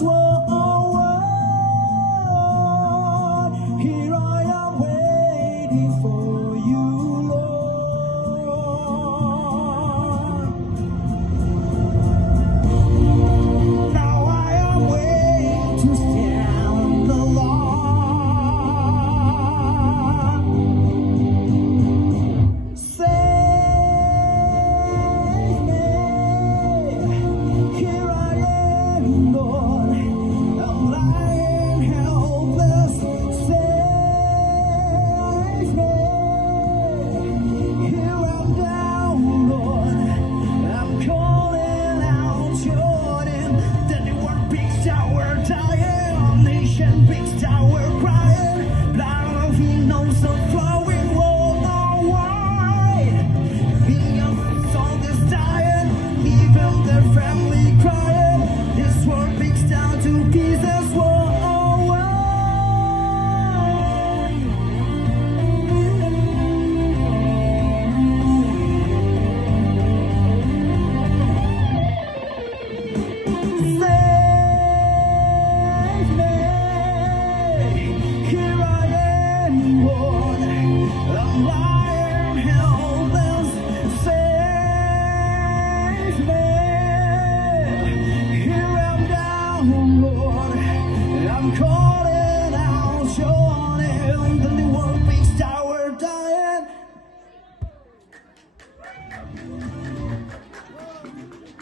world. Here I am waiting for you, Lord. Now I am waiting to stand the Lord. Save me. Here I am, Lord. I'm lying helpless. Save me. Here I'm down, Lord. I'm calling out your name. Then the one big tower dying, nation big tower crying. Blood of innocent flowing, world wide. Millions of soldiers dying, even their family crying. This world breaks down to pieces, worldwide. Save me. Here I am, Lord. I'm lying helpless. Save me. Here I'm down, Lord. I'm calling out your name. The new world